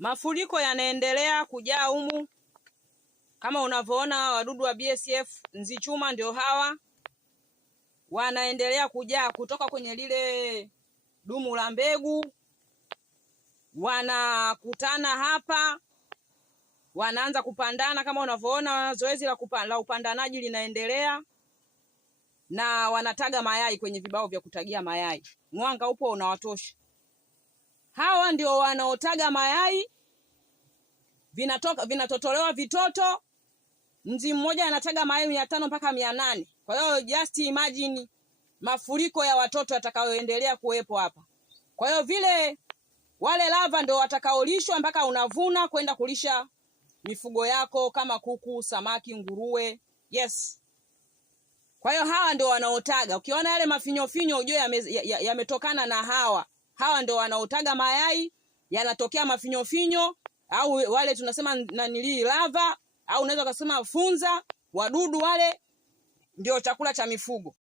Mafuriko yanaendelea kujaa humu. Kama unavyoona wadudu wa BSF nzichuma ndio hawa. Wanaendelea kujaa kutoka kwenye lile dumu la mbegu. Wanakutana hapa. Wanaanza kupandana kama unavyoona zoezi la upandanaji linaendelea. Na wanataga mayai kwenye vibao vya kutagia mayai. Mwanga upo unawatosha. Hawa ndio wanaotaga mayai. Vinatotolewa vitoto. Nzi mmoja anataga mayai 500 mpaka 800. Kwa hiyo just imagine mafuriko ya watoto yatakayoendelea kuwepo hapa. Kwa hiyo vile wale lava ndio watakaolishwa mpaka unavuna kwenda kulisha mifugo yako kama kuku, samaki, nguruwe. Yes. Kwa hiyo hawa ndio wanaotaga. Ukiona yale mafinyofinyo ujue yametokana na hawa. Hawa ndio wanaotaga mayai, yanatokea mafinyofinyo au wale tunasema nanili lava au unaweza kusema funza, wadudu wale ndio chakula cha mifugo.